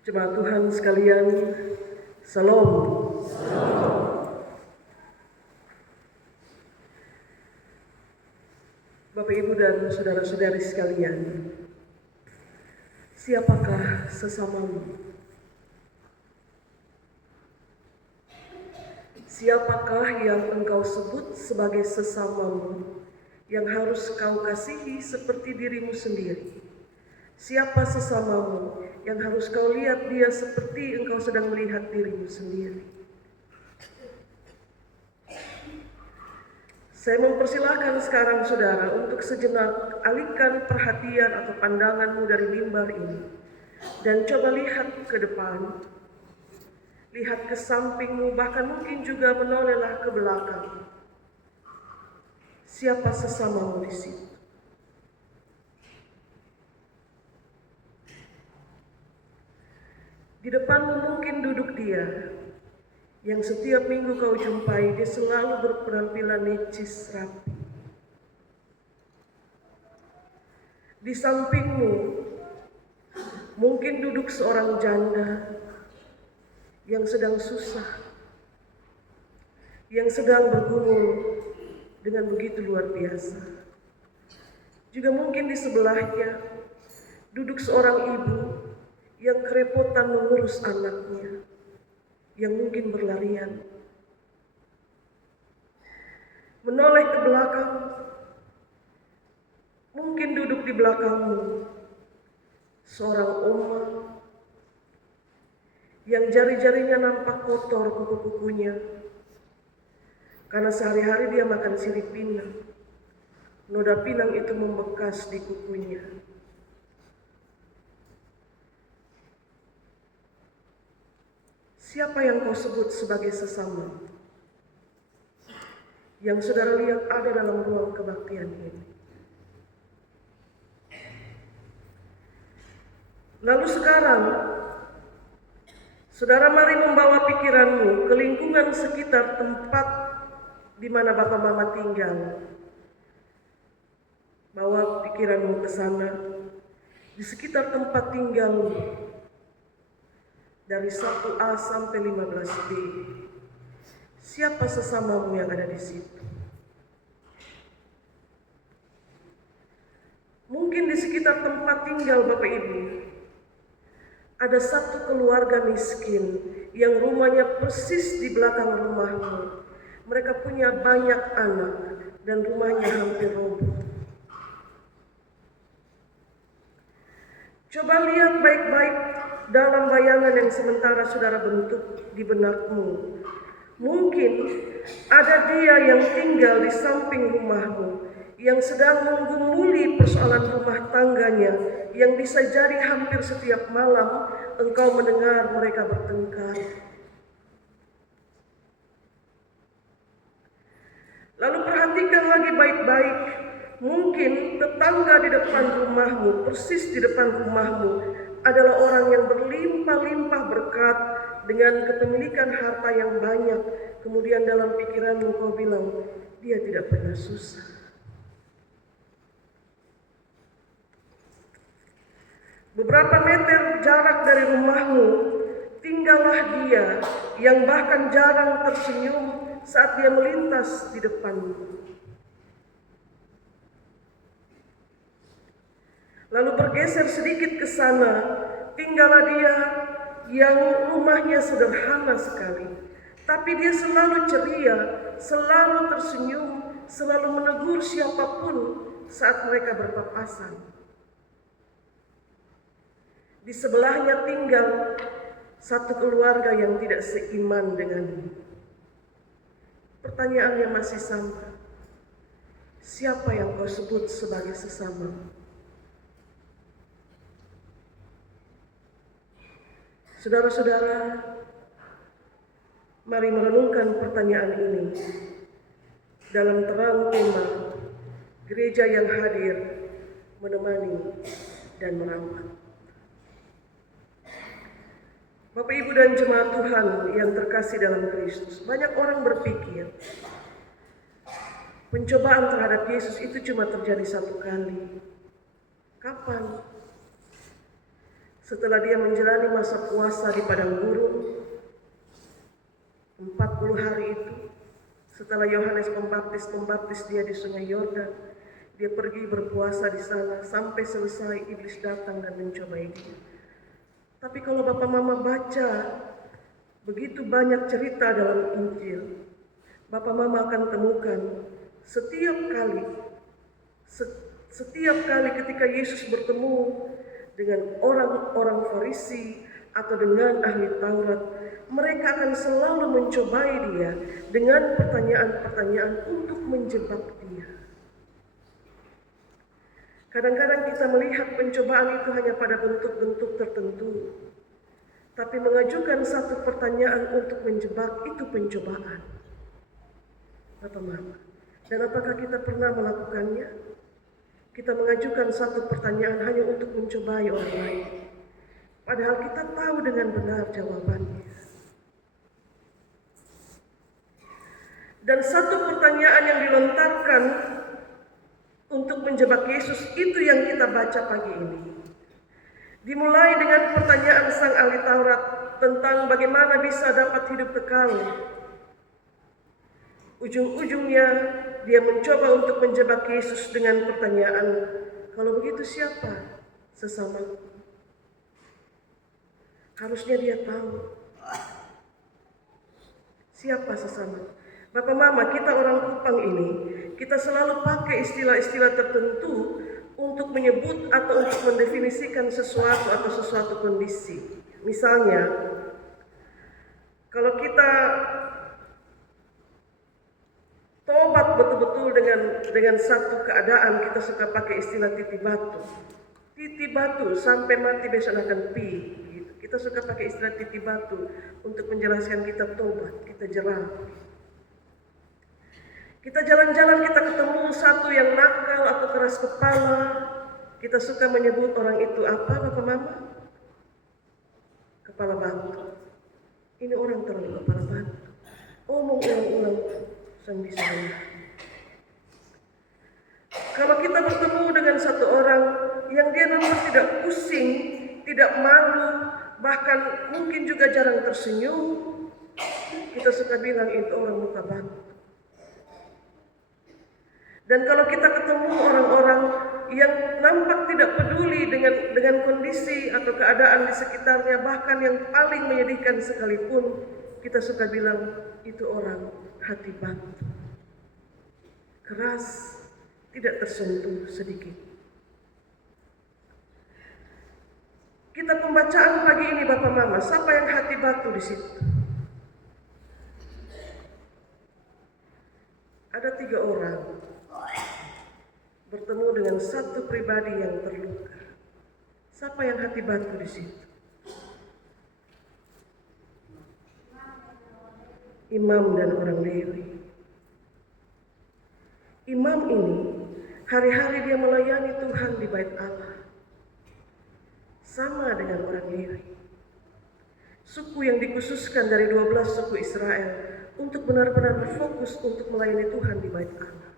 Jemaat Tuhan sekalian, Salam. Bapak, Ibu, dan saudara-saudari sekalian, siapakah sesamamu? Siapakah yang engkau sebut sebagai sesamamu yang harus kau kasihi seperti dirimu sendiri? Siapa sesamamu yang harus kau lihat dia seperti engkau sedang melihat dirimu sendiri? Saya mempersilahkan sekarang saudara untuk sejenak alihkan perhatian atau pandanganmu dari mimbar ini dan coba lihat ke depan, lihat ke sampingmu, bahkan mungkin juga menolehlah ke belakang. Siapa sesamamu di situ? Di depanmu mungkin duduk dia, yang setiap minggu kau jumpai, dia selalu berpenampilan necis rapi. Di sampingmu mungkin duduk seorang janda yang sedang susah, yang sedang bergumul dengan begitu luar biasa. Juga mungkin di sebelahnya duduk seorang ibu yang kerepotan mengurus anaknya, yang mungkin berlarian. Menoleh ke belakang, mungkin duduk di belakangmu seorang oma yang jari-jarinya nampak kotor kuku-kukunya, karena sehari-hari dia makan sirip pinang. Noda pinang itu membekas di kukunya. Siapa yang kau sebut sebagai sesama yang saudara lihat ada dalam ruang kebaktian ini? Lalu sekarang, saudara mari membawa pikiranmu ke lingkungan sekitar tempat di mana Bapak Mama tinggal. Bawa pikiranmu ke sana, di sekitar tempat tinggalmu, dari 1A sampai 15B. Siapa sesamamu yang ada di situ? Mungkin di sekitar tempat tinggal Bapak Ibu, ada satu keluarga miskin yang rumahnya persis di belakang rumahmu. Mereka punya banyak anak dan rumahnya hampir roboh. Coba lihat baik-baik dalam bayangan yang sementara saudara bentuk di benakmu. Mungkin ada dia yang tinggal di samping rumahmu, yang sedang menggumuli persoalan rumah tangganya, yang bisa jadi hampir setiap malam engkau mendengar mereka bertengkar. Lalu perhatikan lagi baik-baik, mungkin tetangga di depan rumahmu, persis di depan rumahmu, adalah orang yang berlimpah-limpah berkat dengan kepemilikan harta yang banyak. Kemudian dalam pikiranmu kau bilang, dia tidak pernah susah. Beberapa meter jarak dari rumahmu, tinggallah dia yang bahkan jarang tersenyum saat dia melintas di depanmu. Lalu bergeser sedikit ke sana, tinggallah dia yang rumahnya sederhana sekali, tapi dia selalu ceria, selalu tersenyum, selalu menegur siapapun saat mereka berpapasan. Di sebelahnya tinggal satu keluarga yang tidak seiman denganmu. Pertanyaannya masih sama. Siapa yang kau sebut sebagai sesama? Saudara-saudara, mari merenungkan pertanyaan ini dalam terang tema gereja yang hadir, menemani, dan merawat. Bapak, Ibu, dan jemaat Tuhan yang terkasih dalam Kristus, banyak orang berpikir pencobaan terhadap Yesus itu cuma terjadi satu kali. Kapan? setelah dia menjalani masa puasa di padang gurun 40 hari itu, setelah Yohanes Pembaptis dia di Sungai Yordan, dia pergi berpuasa di sana sampai selesai iblis datang dan mencobai dia. Tapi kalau Bapak Mama baca begitu banyak cerita dalam Injil, Bapak Mama akan temukan setiap kali ketika Yesus bertemu dengan orang-orang Farisi atau dengan ahli Taurat, mereka akan selalu mencobai dia dengan pertanyaan-pertanyaan untuk menjebak dia. Kadang-kadang kita melihat pencobaan itu hanya pada bentuk-bentuk tertentu, tapi mengajukan satu pertanyaan untuk menjebak itu pencobaan. Bapak Mama, dan apakah kita pernah melakukannya? Kita mengajukan satu pertanyaan hanya untuk mencobai orang lain, padahal kita tahu dengan benar jawabannya. Dan satu pertanyaan yang dilontarkan untuk menjebak Yesus itu yang kita baca pagi ini. Dimulai dengan pertanyaan sang ahli Taurat tentang bagaimana bisa dapat hidup kekal. Ujung-ujungnya dia mencoba untuk menjebak Yesus dengan pertanyaan, kalau begitu siapa sesamaku? Harusnya dia tahu siapa sesama. Bapak Mama, kita orang Kupang ini, kita selalu pakai istilah-istilah tertentu untuk menyebut atau untuk mendefinisikan sesuatu atau sesuatu kondisi. Misalnya, kalau kita tobat betul-betul dengan satu keadaan, kita suka pakai istilah titi batu. Titi batu sampai mati besok akan pi. Gitu. Kita suka pakai istilah titi batu untuk menjelaskan kita tobat, kita jerah. Kita jalan-jalan, kita ketemu satu yang nakal atau keras kepala, kita suka menyebut orang itu apa, Bapak Mama? Kepala batu. Ini orang terlalu kepala batu. Omong ulang-ulang sang bisa. Kalau kita bertemu dengan satu orang yang dia nampak tidak pusing, tidak malu, bahkan mungkin juga jarang tersenyum, kita suka bilang itu orang muka batu. Dan kalau kita ketemu orang-orang yang nampak tidak peduli dengan kondisi atau keadaan di sekitarnya, bahkan yang paling menyedihkan sekalipun, kita suka bilang itu orang hati batu. Keras, tidak tersentuh sedikit. Kita pembacaan pagi ini Bapak Mama, siapa yang hati batu di situ? Ada 3 orang bertemu dengan satu pribadi yang terluka. Siapa yang hati batu di situ? Imam dan orang Lewi. Imam ini hari-hari dia melayani Tuhan di bait Allah. Sama dengan orang Lewi. Suku yang dikhususkan dari 12 suku Israel untuk benar-benar berfokus untuk melayani Tuhan di bait Allah.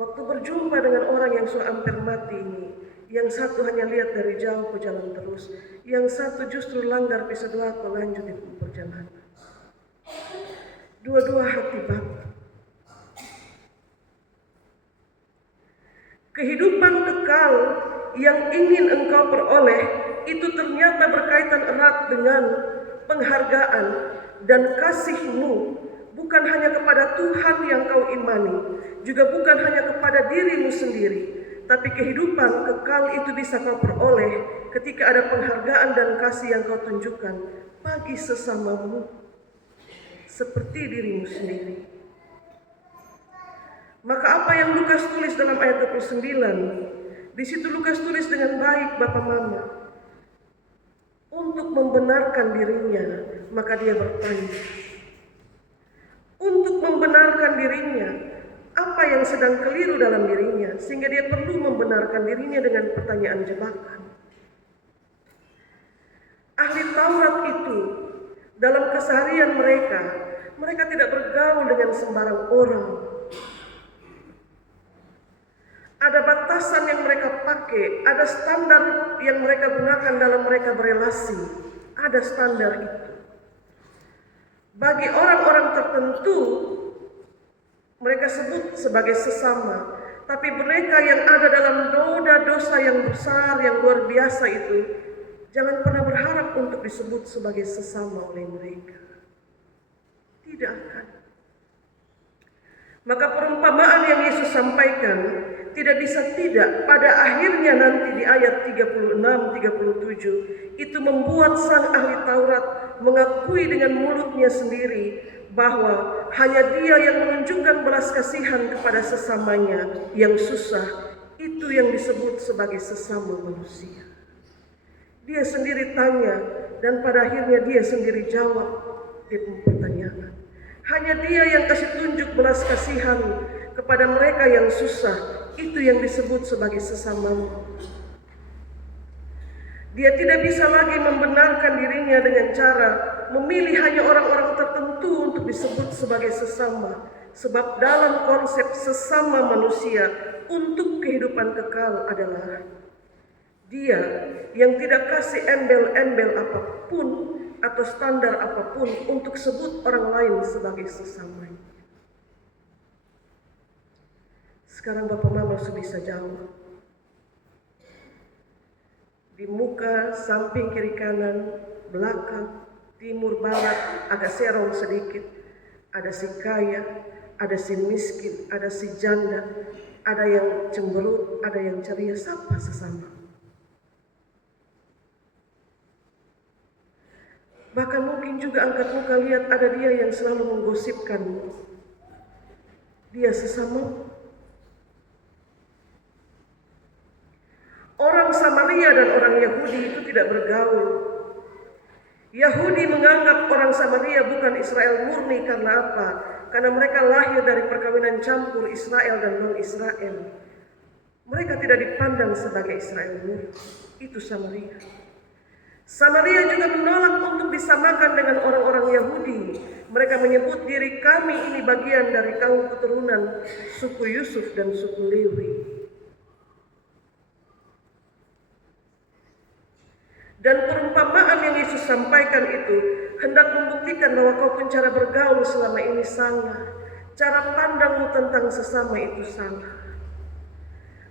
Waktu berjumpa dengan orang yang sudah hampir mati ini, yang satu hanya lihat dari jauh ke jalan terus, yang satu justru langgar bisa doa lanjut di perjalanan. Dua-dua hati batu. Kehidupan kekal yang ingin engkau peroleh itu ternyata berkaitan erat dengan penghargaan dan kasih-Mu, bukan hanya kepada Tuhan yang kau imani, juga bukan hanya kepada dirimu sendiri, tapi kehidupan kekal itu bisa kau peroleh ketika ada penghargaan dan kasih yang kau tunjukkan bagi sesamamu seperti dirimu sendiri. Maka apa yang Lukas tulis dalam ayat 29, di situ Lukas tulis dengan baik Bapak Mama. Untuk membenarkan dirinya, maka dia bertanya. Untuk membenarkan dirinya, apa yang sedang keliru dalam dirinya, sehingga dia perlu membenarkan dirinya dengan pertanyaan jebakan. Ahli Taurat itu, dalam keseharian mereka tidak bergaul dengan sembarang orang. Ada batasan yang mereka pakai, ada standar yang mereka gunakan dalam mereka berelasi. Ada standar itu. Bagi orang-orang tertentu, mereka sebut sebagai sesama. Tapi mereka yang ada dalam noda dosa yang besar, yang luar biasa itu, jangan pernah berharap untuk disebut sebagai sesama oleh mereka. Tidak akan. Maka perumpamaan yang Yesus sampaikan tidak bisa tidak, pada akhirnya nanti di ayat 36-37 itu membuat sang ahli Taurat mengakui dengan mulutnya sendiri bahwa hanya dia yang menunjukkan belas kasihan kepada sesamanya yang susah, itu yang disebut sebagai sesama manusia. Dia sendiri tanya dan pada akhirnya dia sendiri jawab di pertanyaan. Hanya dia yang kasih tunjuk belas kasihan kepada mereka yang susah, itu yang disebut sebagai sesama. Dia tidak bisa lagi membenarkan dirinya dengan cara memilih hanya orang-orang tertentu untuk disebut sebagai sesama. Sebab dalam konsep sesama manusia untuk kehidupan kekal adalah dia yang tidak kasih embel-embel apapun atau standar apapun untuk sebut orang lain sebagai sesamanya. Sekarang Bapak Mama sudah bisa jawab. Di muka, samping, kiri, kanan, belakang, timur, barat, agak serong sedikit. Ada si kaya, ada si miskin, ada si janda, ada yang cemberut, ada yang ceria. Siapa sesama? Bahkan mungkin juga angkat muka lihat ada dia yang selalu menggosipkanmu. Dia sesama. Orang Samaria dan orang Yahudi itu tidak bergaul. Yahudi menganggap orang Samaria bukan Israel murni karena apa? Karena mereka lahir dari perkawinan campur Israel dan non-Israel. Mereka tidak dipandang sebagai Israel murni. Itu Samaria. Samaria juga menolak untuk disamakan dengan orang-orang Yahudi. Mereka menyebut diri kami ini bagian dari kaum keturunan suku Yusuf dan suku Lewi. Dan perumpamaan yang Yesus sampaikan itu hendak membuktikan bahwa kau pun cara bergaul selama ini salah. Cara pandangmu tentang sesama itu salah.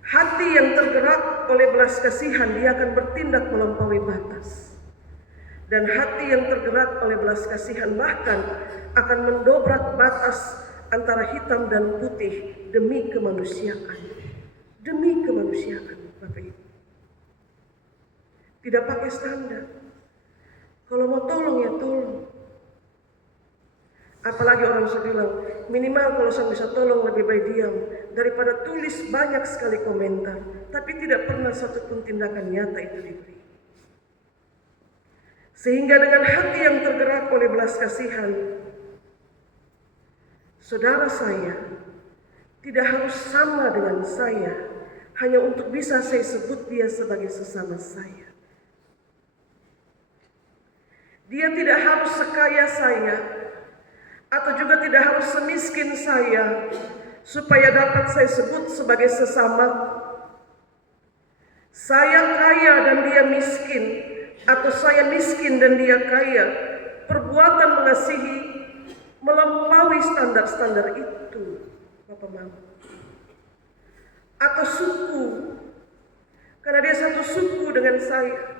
Hati yang tergerak oleh belas kasihan dia akan bertindak melampaui batas. Dan hati yang tergerak oleh belas kasihan bahkan akan mendobrak batas antara hitam dan putih demi kemanusiaan. Demi kemanusiaan, Bapak Ibu. Tidak pakai standar. Kalau mau tolong ya tolong. Apalagi orang saya bilang, minimal kalau saya bisa tolong lebih baik diam daripada tulis banyak sekali komentar, tapi tidak pernah satu pun tindakan nyata itu diberi. Sehingga dengan hati yang tergerak oleh belas kasihan, saudara saya tidak harus sama dengan saya hanya untuk bisa saya sebut dia sebagai sesama saya. Dia tidak harus sekaya saya atau juga tidak harus semiskin saya supaya dapat saya sebut sebagai sesama. Saya kaya dan dia miskin, atau saya miskin dan dia kaya, perbuatan mengasihi melampaui standar-standar itu, Bapak Mama. Atau suku, karena dia satu suku dengan saya,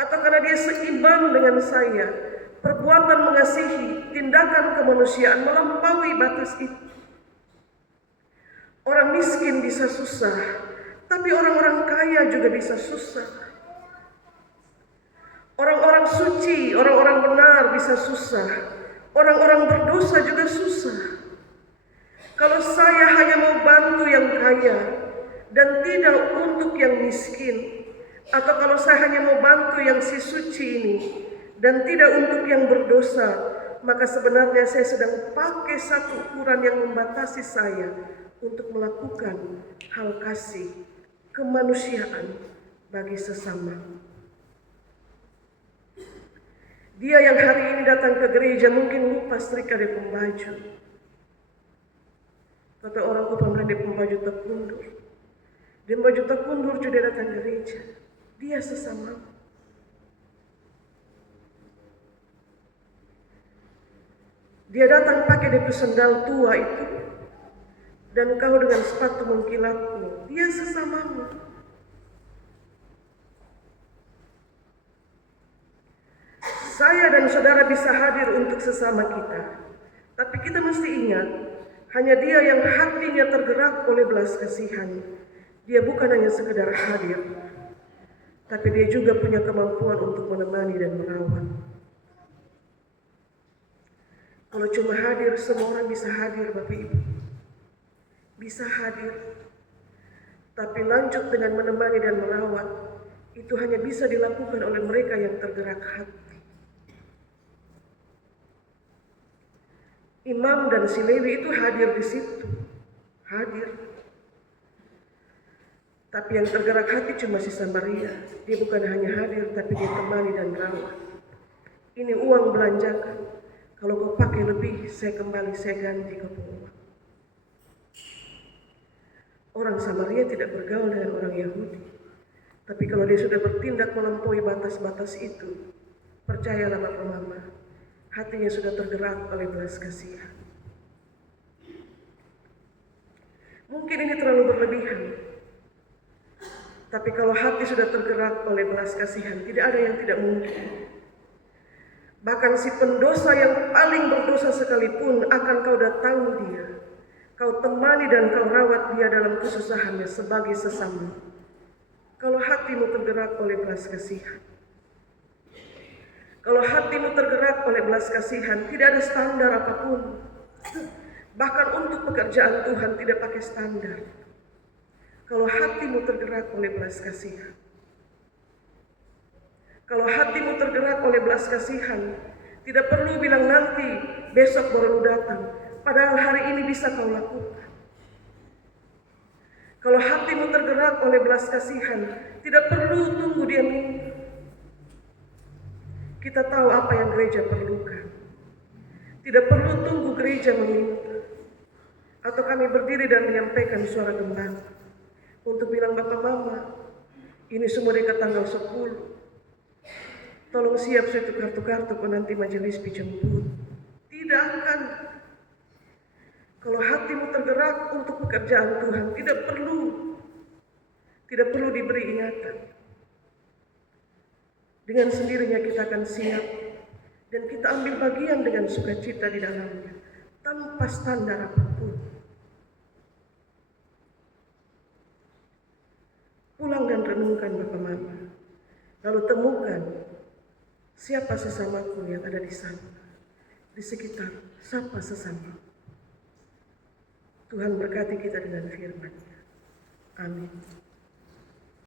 atau karena dia seimbang dengan saya, perbuatan mengasihi, tindakan kemanusiaan melampaui batas itu. Orang miskin bisa susah, tapi orang-orang kaya juga bisa susah. Orang-orang suci, orang-orang benar bisa susah. Orang-orang berdosa juga susah. Kalau saya hanya mau bantu yang kaya dan tidak untuk yang miskin, atau kalau saya hanya mau bantu yang si suci ini dan tidak untuk yang berdosa, maka sebenarnya saya sedang pakai satu ukuran yang membatasi saya untuk melakukan hal kasih kemanusiaan bagi sesama. Dia yang hari ini datang ke gereja mungkin lupa setrika di pembaju. Kata orang, pembaju terkundur. Dan baju tak kundur dia datang gereja. Dia sesama. Dia datang pakai DP sandal tua itu. Dan kau dengan sepatu mengkilatmu. Dia sesamamu. Saya dan saudara bisa hadir untuk sesama kita. Tapi kita mesti ingat, hanya dia yang hatinya tergerak oleh belas kasihan. Dia bukan hanya sekedar hadir, tapi dia juga punya kemampuan untuk menemani dan merawat. Kalau cuma hadir, semua orang bisa hadir, Bapak Ibu. Bisa hadir. Tapi lanjut dengan menemani dan merawat, itu hanya bisa dilakukan oleh mereka yang tergerak hati. Imam dan si Lewi itu hadir di situ. Hadir. Tapi yang tergerak hati cuma si Samaria. Dia bukan hanya hadir, tapi dia temani dan rawat. Ini uang belanjakan. Kalau kau pakai lebih, saya kembali, saya ganti kau uang. Orang Samaria tidak bergaul dengan orang Yahudi. Tapi kalau dia sudah bertindak melampaui batas-batas itu, percayalah Bapak Mama, hatinya sudah tergerak oleh belas kasihan. Mungkin ini terlalu berlebihan. Tapi kalau hati sudah tergerak oleh belas kasihan, tidak ada yang tidak mungkin. Bahkan si pendosa yang paling berdosa sekalipun akan kau datangi dia. Kau temani dan kau rawat dia dalam kesusahannya sebagai sesama. Kalau hatimu tergerak oleh belas kasihan. Kalau hatimu tergerak oleh belas kasihan, tidak ada standar apapun. Bahkan untuk pekerjaan Tuhan tidak pakai standar. Kalau hatimu tergerak oleh belas kasihan. Kalau hatimu tergerak oleh belas kasihan, tidak perlu bilang nanti, besok baru datang. Padahal hari ini bisa kau lakukan. Kalau hatimu tergerak oleh belas kasihan, tidak perlu tunggu dia minta. Kita tahu apa yang gereja perlukan. Tidak perlu tunggu gereja meminta. Atau kami berdiri dan menyampaikan suara gembala untuk bilang, Bapak Mama, ini semua dekat tanggal 10. Tolong siap suatu kartu-kartu nanti majelis dijemput. Tidak akan. Kalau hatimu tergerak untuk pekerjaan Tuhan, tidak perlu diberi ingatan. Dengan sendirinya kita akan siap dan kita ambil bagian dengan sukacita di dalamnya, tanpa standar apapun. Pulang dan renungkan Bapak Mama, lalu temukan siapa sesamaku yang ada di sana, di sekitar, siapa sesama. Tuhan berkati kita dengan firman-Nya. Amin.